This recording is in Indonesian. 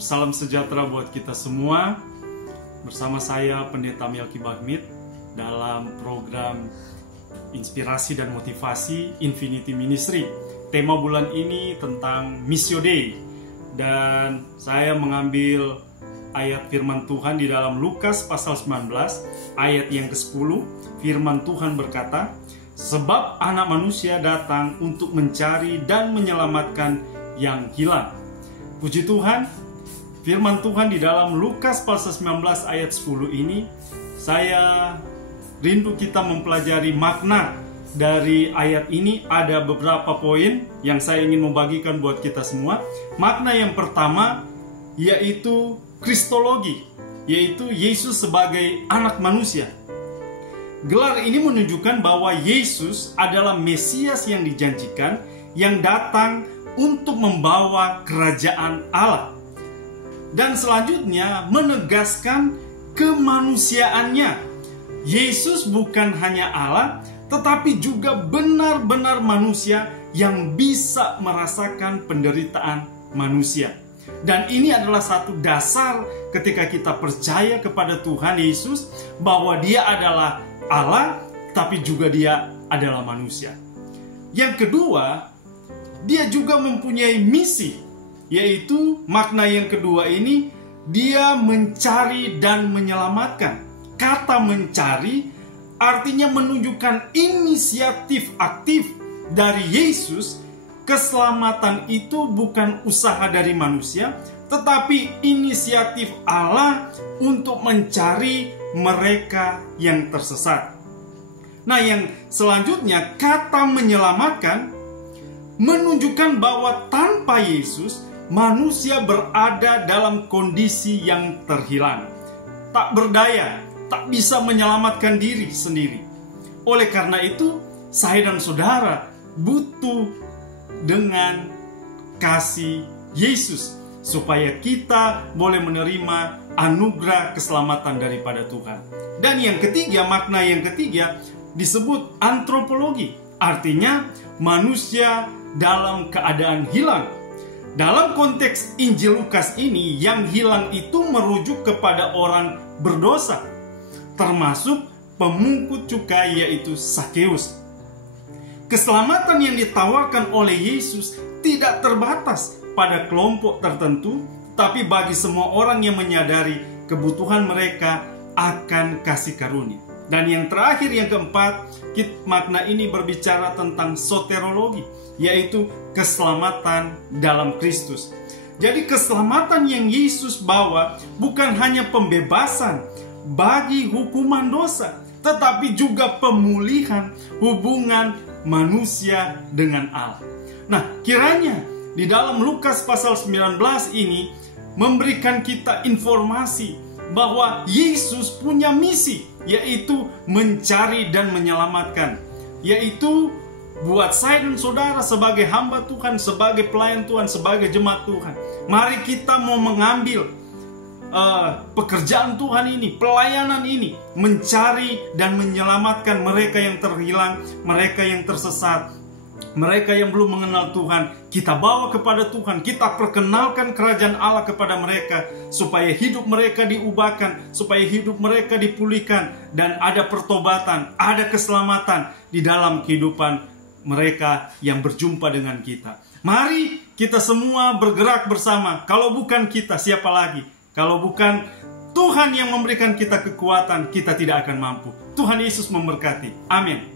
salam sejahtera buat kita semua. Bersama saya Pendeta Melki Bagmit dalam program Inspirasi dan Motivasi Infinity Ministry. Tema bulan ini tentang Missio Dei. Dan saya mengambil ayat firman Tuhan di dalam Lukas pasal 19 ayat yang ke-10. Firman Tuhan berkata, "Sebab anak manusia datang untuk mencari dan menyelamatkan yang hilang." Puji Tuhan, firman Tuhan di dalam Lukas pasal 19 ayat 10 ini, saya rindu kita mempelajari makna dari ayat ini. Ada beberapa poin yang saya ingin membagikan buat kita semua. Makna yang pertama yaitu Kristologi, yaitu Yesus sebagai anak manusia. Gelar ini menunjukkan bahwa Yesus adalah Mesias yang dijanjikan, yang datang untuk membawa kerajaan Allah. Dan selanjutnya menegaskan kemanusiaannya. Yesus bukan hanya Allah, tetapi juga benar-benar manusia yang bisa merasakan penderitaan manusia. Dan ini adalah satu dasar ketika kita percaya kepada Tuhan Yesus, bahwa Dia adalah Allah, tapi juga Dia adalah manusia. Yang kedua, Dia juga mempunyai misi, yaitu makna yang kedua ini, Dia mencari dan menyelamatkan. Kata mencari artinya menunjukkan inisiatif aktif dari Yesus. Keselamatan itu bukan usaha dari manusia, tetapi inisiatif Allah untuk mencari mereka yang tersesat. Nah, yang selanjutnya, kata menyelamatkan menunjukkan bahwa tanpa Yesus, manusia berada dalam kondisi yang terhilang, tak berdaya, tak bisa menyelamatkan diri sendiri. Oleh karena itu, saya dan saudara butuh dengan kasih Yesus, supaya kita boleh menerima anugerah keselamatan daripada Tuhan. Dan yang ketiga, makna yang ketiga disebut antropologi, artinya manusia dalam keadaan hilang. Dalam konteks Injil Lukas ini, yang hilang itu merujuk kepada orang berdosa, termasuk pemungut cukai, yaitu Sakeus. Keselamatan yang ditawarkan oleh Yesus tidak terbatas pada kelompok tertentu, tapi bagi semua orang yang menyadari kebutuhan mereka akan kasih karunia. Dan yang terakhir, yang keempat, makna ini berbicara tentang soterologi, yaitu keselamatan dalam Kristus. Jadi keselamatan yang Yesus bawa bukan hanya pembebasan bagi hukuman dosa, tetapi juga pemulihan hubungan manusia dengan Allah. Nah, kiranya di dalam Lukas pasal 19 ini memberikan kita informasi bahwa Yesus punya misi, yaitu mencari dan menyelamatkan. Yaitu buat saya dan saudara sebagai hamba Tuhan, sebagai pelayan Tuhan, sebagai jemaat Tuhan, mari kita mau mengambil pekerjaan Tuhan ini, pelayanan ini, mencari dan menyelamatkan mereka yang terhilang, mereka yang tersesat, mereka yang belum mengenal Tuhan. Kita bawa kepada Tuhan, kita perkenalkan kerajaan Allah kepada mereka, supaya hidup mereka diubahkan, supaya hidup mereka dipulihkan, dan ada pertobatan, ada keselamatan di dalam kehidupan mereka yang berjumpa dengan kita. Mari kita semua bergerak bersama. Kalau bukan kita, siapa lagi? Kalau bukan Tuhan yang memberikan kita kekuatan, kita tidak akan mampu. Tuhan Yesus memberkati. Amin.